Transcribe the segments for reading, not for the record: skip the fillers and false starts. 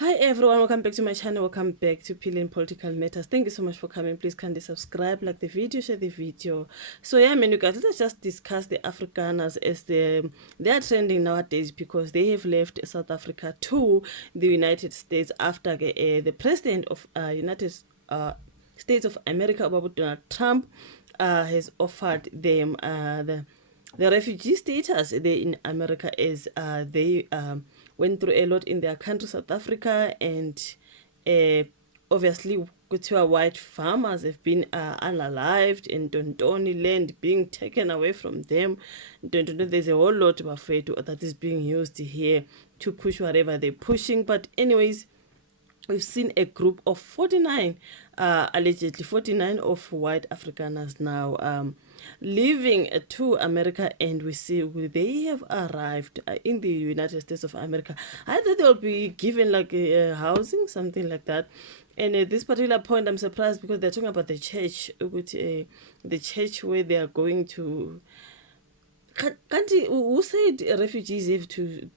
Hi everyone, welcome back to my channel, welcome back to Peeling Political Matters. Thank you so much for coming. Please kindly subscribe, like the video, share the video. So yeah, you guys, let's just discuss the Afrikaners as they are trending nowadays because they have left South Africa to the United States after the president of United States of America, Donald Trump, has offered them the refugee status there in America as they went through a lot in their country, South Africa, and obviously kuthiwa white farmers have been unalived and Tontoni land being taken away from them. There's a whole lot of bafethu that is being used here to push whatever they're pushing. But anyways, we've seen a group of 49, allegedly 49 of white Afrikaners now leaving to America, and we see they have arrived in the United States of America. I thought they'll be given like a housing, something like that. And at this particular point, I'm surprised because they're talking about the church, the church where they are going to. Who said refugees have to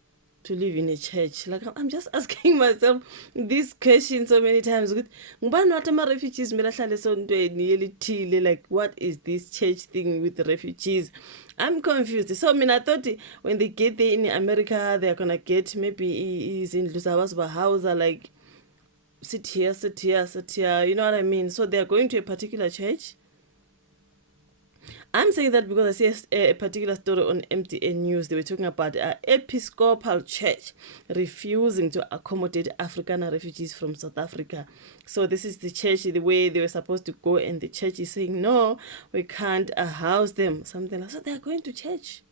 live in a church? Like, I'm just asking myself this question so many times. Refugees, like, what is this church thing with the refugees? I'm confused. So I thought when they get there in America, they're gonna get maybe is in Lusabas house, like sit here, sit here, sit here. You know what I mean? So they're going to a particular church. I'm saying that because I see a particular story on MTN News. They were talking about an Episcopal church refusing to accommodate Afrikaner refugees from South Africa. So this is the church, the way they were supposed to go, and the church is saying, no, we can't house them. Something like that. So they're going to churches.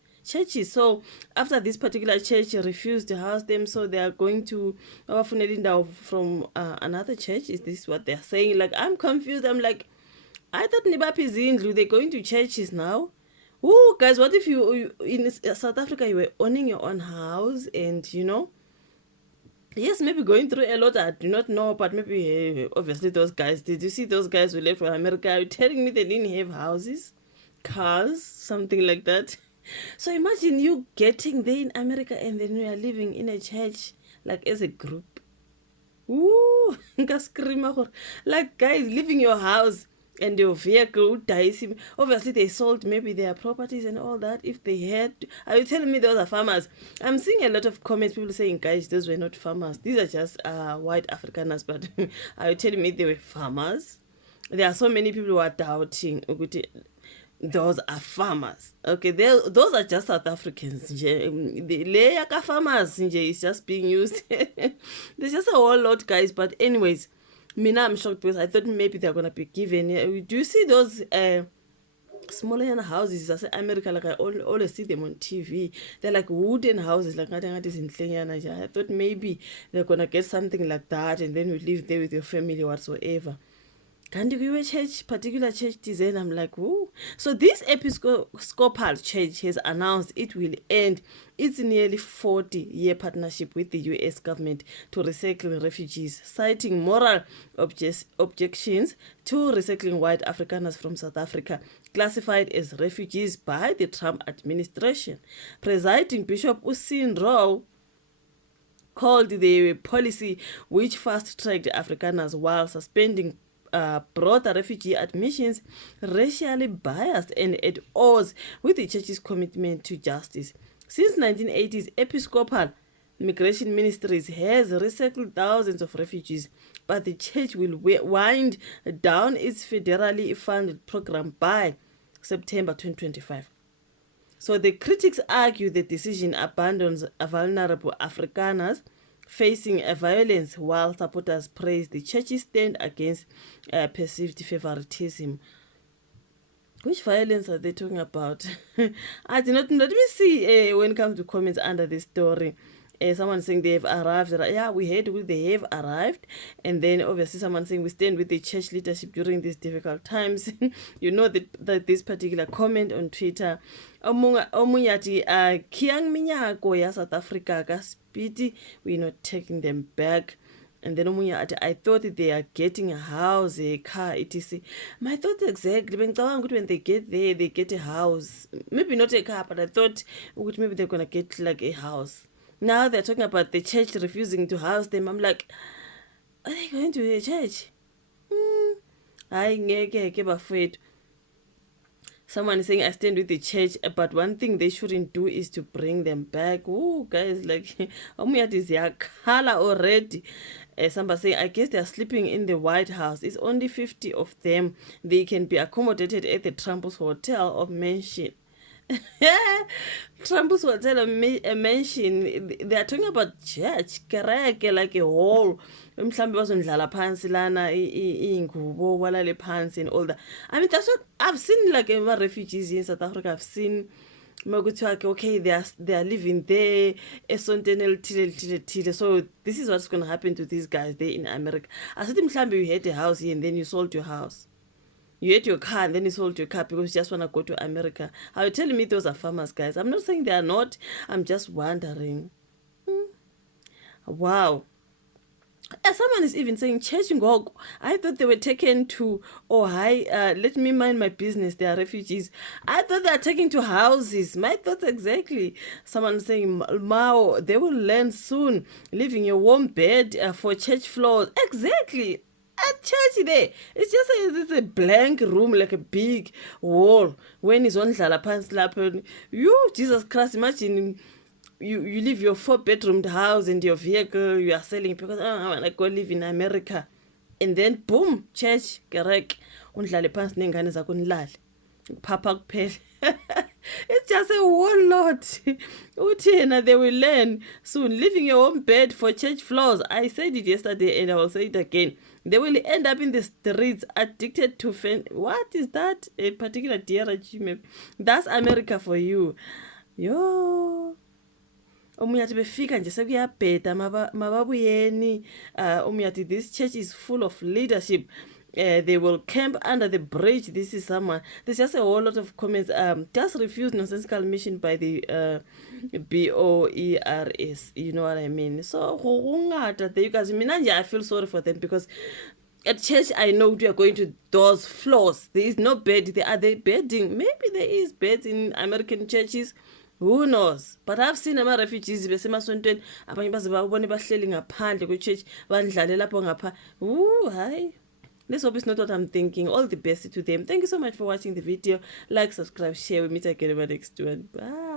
So after this particular church refused to house them, so they are going to from another church. Is this what they're saying? Like, I'm confused. I'm like, I thought Nibapi Zindlu, they're going to churches now. Oh, guys, what if you in South Africa, you were owning your own house and, yes, maybe going through a lot, I do not know, but maybe, obviously, those guys, did you see those guys who left from America? Are you telling me they didn't have houses, cars, something like that? So imagine you getting there in America and then you are living in a church, like as a group. Ooh, like, guys, leaving your house and your vehicle dies. Obviously, they sold maybe their properties and all that. If they had, are you telling me those are farmers? I'm seeing a lot of comments, people saying, guys, those were not farmers. These are just white Afrikaners. But are you telling me they were farmers? There are so many people who are doubting. Those are farmers. Okay, those are just South Africans. The layer farmers is just being used. There's just a whole lot, guys. But anyways, Mina, I'm shocked because I thought maybe they're gonna be given. Do you see those smaller houses? I say America, like I always see them on TV. They're like wooden houses, like I thought maybe they're gonna get something like that, and then you live there with your family whatsoever. Can't you give a church, particular church design? I'm like, whoa. So this Episcopal church has announced it will end its nearly 40-year partnership with the US government to recycle refugees, citing moral objections to recycling white Afrikaners from South Africa, classified as refugees by the Trump administration. Presiding Bishop Usin Rowe called the policy, which fast-tracked Afrikaners while suspending broader refugee admissions, racially biased and at odds with the church's commitment to justice. Since 1980s, Episcopal Migration Ministries has recycled thousands of refugees, but the church will wind down its federally funded program by September 2025. So the critics argue the decision abandons vulnerable Afrikaners facing violence, while supporters praise the church's stand against perceived favoritism. Which violence are they talking about? I do not know. Let me see when it comes to comments under this story. Someone saying they have arrived. Yeah, we heard they have arrived. And then obviously someone saying we stand with the church leadership during these difficult times. You know that this particular comment on Twitter. Omuyati Kiang Minyako ya South Africa Gaspiti, we're not taking them back. And then I thought they are getting a house, a car, etc. My thought exactly, when they get there, they get a house. Maybe not a car, but I thought maybe they're going to get like a house. Now they're talking about the church refusing to house them. I'm like, are they going to the church? Hayi ngeke ke bafowethu. Someone is saying, I stand with the church, but one thing they shouldn't do is to bring them back. Ooh, guys, like, is yakhala already. Somebody saying, I guess they're sleeping in the White House. It's only 50 of them. They can be accommodated at the Trump's Hotel or Mansion. Trump's Hotel or Mansion. They are talking about church, kereke, like a hall. Mhlambe bazondlala phansi lana ingubo walale phansi and all that. I mean, that's what I've seen, like refugees in South Africa. I've seen okay, they are living there, so this is what's going to happen to these guys there in America. I said, mhlambe you had a house here and then you sold your house. You had your car and then you sold your car because you just want to go to America. Are you telling me those are farmers, guys? I'm not saying they are not. I'm just wondering. Wow. Someone is even saying, church ngoku. I thought they were taken to, let me mind my business. They are refugees. I thought they are taken to houses. My thoughts exactly. Someone saying, Mao, they will learn soon. Leaving a warm bed for church floors. Exactly. At church there, it's just it's a blank room, like a big wall. When it's on Dlala you, Jesus Christ, imagine you leave your 4-bedroom house and your vehicle you are selling because I want to go live in America, and then boom, church kerek undlale phansi nengane zakho nilale phapha kuphela. It's just a whole lot. Uthina, they will learn soon. Leaving your own bed for church floors. I said it yesterday and I will say it again. They will end up in the streets addicted to what is that? A particular DRG. That's America for you. Yo. Umyathi befika nje sekuyabheda mababuyeni. Umyathi, this church is full of leadership. They will camp under the bridge. This is someone. There's just a whole lot of comments. Just refused nonsensical mission by the BOERS. You know what I mean? So you guys, I feel sorry for them because at church I know we are going to those floors. There is no bed. Are they bedding? Maybe there is beds in American churches. Who knows? But I've seen ama-refugees besemasontweni abanye baze babone bahleli ngaphandle kwe-church bandlale lapho ngapha. Ooh, hi. Let's hope it's not what I'm thinking. All the best to them. Thank you so much for watching the video. Like, subscribe, share. We meet again in my next one. Bye.